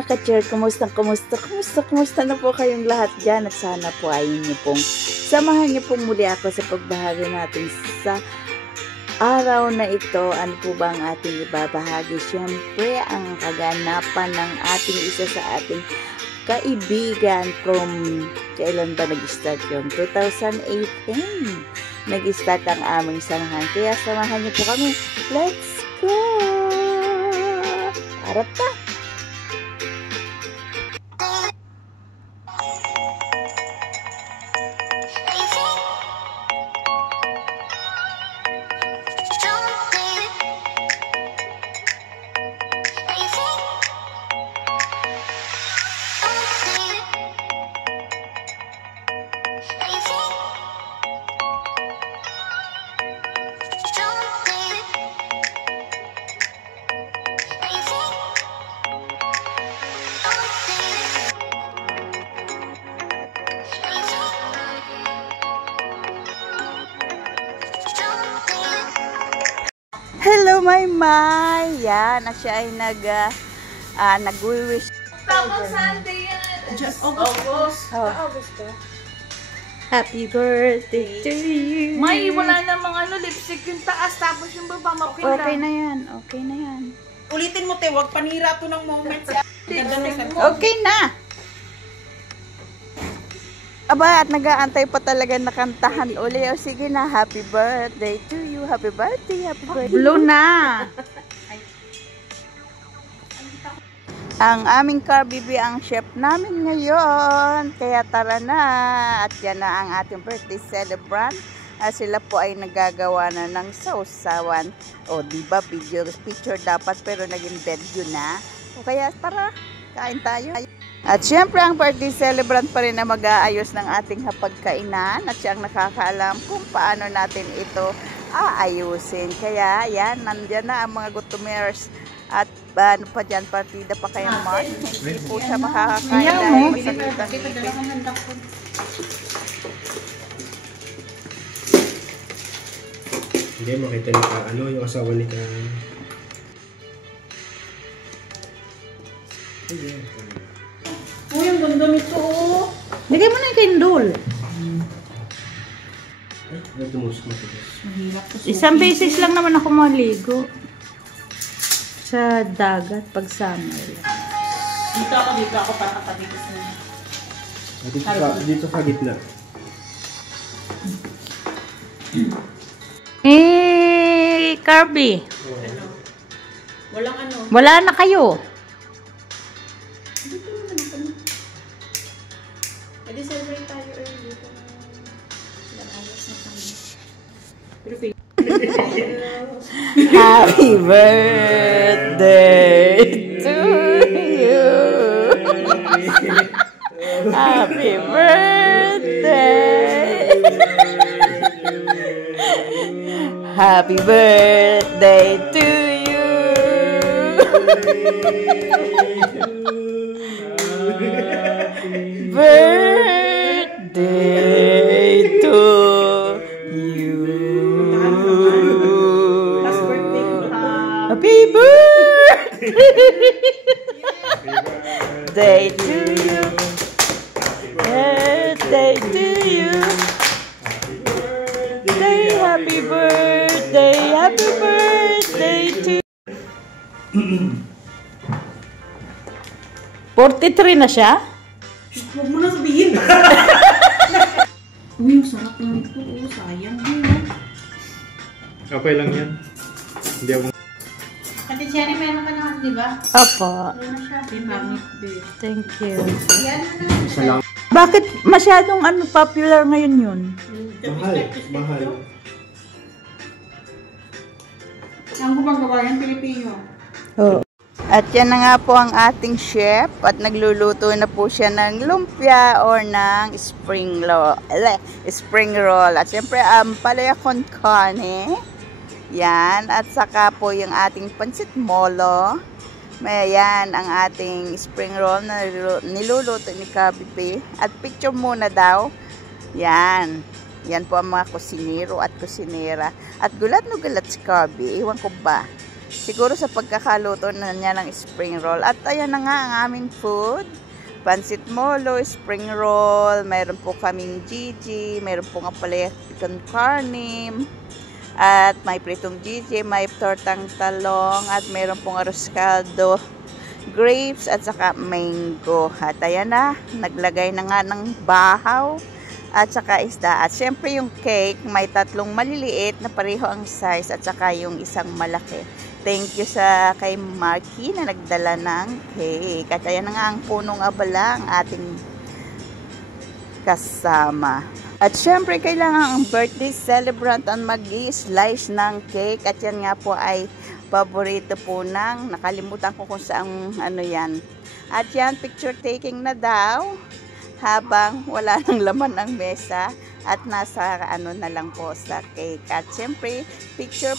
mga ka-chair, kumusta na po kayong lahat dyan? At sana po ay niyo pong samahan niyo pong muli ako sa pagbahagi natin sa araw na ito. Ano po ba ang ating ibabahagi? Siyempre, ang kaganapan ng ating isa sa ating kaibigan from, kailan ba nag-start yun? 2018. Nag-start ang aming samahan. Kaya samahan niyo po kami. Let's go! Harap pa! Hello, my. Yan, at siya ay nag-wish. Tapos Sunday yan. August. August ka. Happy birthday to you. May, wala namang lipstick yung taas, tapos yung baba mapinda. Okay na yan, okay na yan. Ulitin mo, te, wag panira to ng moments. Okay na. Aba, at nag-aantay pa talaga na kantahan uli. O sige na, happy birthday to you. Happy birthday, happy birthday. Blue na. Ang aming car bibi ang chef namin ngayon. Kaya tara na. At yan na ang ating birthday celebrant. Sila po ay nagagawa na ng sausawan. O, diba, picture dapat pero naging video na. O kaya tara, kain tayo. At syempre ang birthday celebrant pa rin na mag-aayos ng ating hapagkainan at siyang nakakaalam kung paano natin ito aayusin. Kaya yan, nandyan na ang mga gutomers at ano pa dyan, partida pa kayo naman. Hindi po siya makakakain dahil masakitan. Hindi, makita ni ka, yung asawa ni ka. Uy, ang ganda nito, oh. Lagay mo na yung kindol. Isang beses lang naman ako maligo. Sa dagat, pag summer lang. Dito ako para kapatigas na. Dito sa gitna. Kirby. Walang Wala na kayo. Pwede celebrate tayo early. Nag-ayos na kami. Happy birthday to you. Happy birthday. Happy birthday to you. Birthday to you. Happy birthday to you. Birthday to you. Happy birthday. Happy birthday to you. 43 na siya? Huwag mo na sabihin. Uy, yung sarap lang ito. Oh, sayang. Okay lang yan. Hindi ako. Kati Cherry, meron ka naman, di ba? Opo. Meron na siya. Pangit, babe. Thank you. Yan na. Isa lang. Bakit masyadong popular ngayon yun? Mahal. Ang gumagawa yan, Pilipino. Oo. At yan na nga po ang ating chef at nagluluto na po siya ng lumpia or ng spring roll. At siyempre palaya con carne. Yan. At saka po yung ating pancit molo. May yan ang ating spring roll na niluluto ni Kabipi. At picture muna daw. Yan. Yan po ang mga kusinero at kusinera. At gulat no gulat si Kabi. Iwan ko ba? Siguro sa pagkakaluto na niya ng spring roll. At ayan na nga ang aming food. Pansit molo, spring roll, mayroon po kaming Gigi, mayroon po nga pala chicken carne, at may pritong Gigi, may tortang talong, at mayroon po nga roscado, grapes, at saka mango. At ayan na, naglagay na nga ng bahaw, at saka isda. At syempre yung cake, may 3 maliliit na pareho ang size, at saka yung isang malaki. Thank you sa kay Marky na nagdala ng cake. At ayan na nga ang punong abala ang ating kasama. At syempre kailangan ang birthday celebrant ang mag-slice ng cake. At yan nga po ay paborito po ng, nakalimutan ko kung saang ano yan. At yan, picture taking na daw habang wala nang laman ang mesa at nasa ano na lang po sa cake. At syempre, picture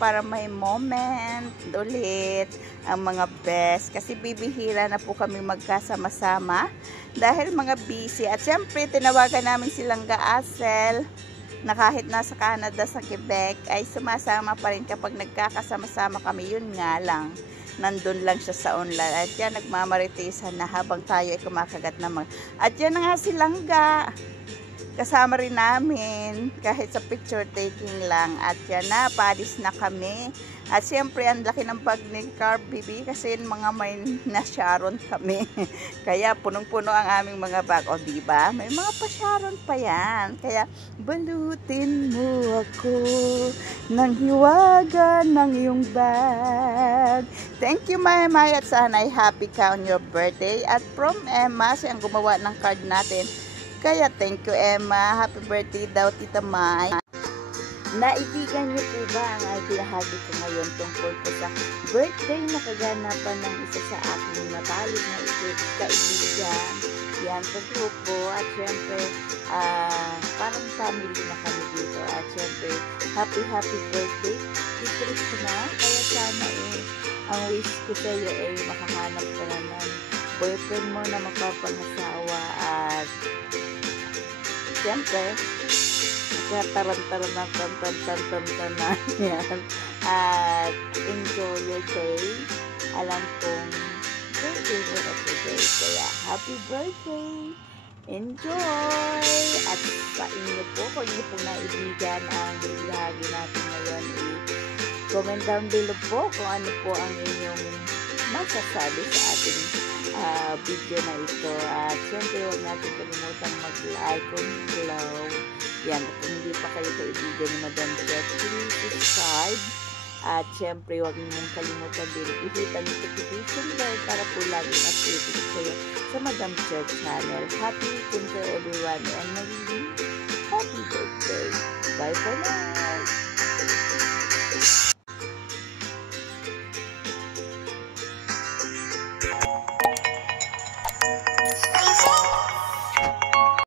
para may moment ulit ang mga best. Kasi bibihira na po kami magkasama-sama dahil mga busy. At syempre, tinawagan namin silang Gaasel na kahit nasa Canada, sa Quebec, ay sumasama pa rin kapag nagkakasama-sama kami. Yun nga lang, nandun lang siya sa online. At yan, nagmamaritisan na habang tayo ay kumakagat na mga. At yan na nga si Langga. Kasama rin namin kahit sa picture taking lang. At yan na, paalis na kami. At siyempre, ang laki ng bag ni Carb Bibi kasi mga may na-Sharon kami. Kaya punong-puno ang aming mga bag. O diba? May mga pa-Sharon pa yan. Kaya balutin mo ako ng hiwaga ng iyong bag. Thank you, May. At sana ay happy ka on your birthday. At from Emma, siya ang gumawa ng card natin. Kaya thank you, Emma. Happy birthday daw, Tita May. Naibigan niyo po ba ang ibahagi ko ngayon tungkol po sa birthday na kaganapan ng isa sa aking matalik na kaibigan? Yan, sa grupo. At syempre, parang family na kami dito. At syempre, happy birthday. Itris ko na. Kaya sana ang wish ko sa iyo ay makahanap ka na ng boyfriend mo na magpapangasawa. At siyempre, taran-taran na yan. At enjoy your day. Alam kong birthday mo na today. Kaya happy birthday! Enjoy! At sa inyo po, kung inyo po naibigan ang ibahagi natin ngayon, comment down below po kung ano po ang inyong masasabi sa ating video na ito. At syempre, huwag natin kalimutan mag-like, follow. Yan, at kung hindi pa kayo kaibigan ni Madam Jet, please subscribe. At syempre, huwag niyong kalimutan din i-hit ang notification bell para po laging updated kayo sa Madam Jet channel. Happy weekend to everyone and magiging happy birthday. Bye for now!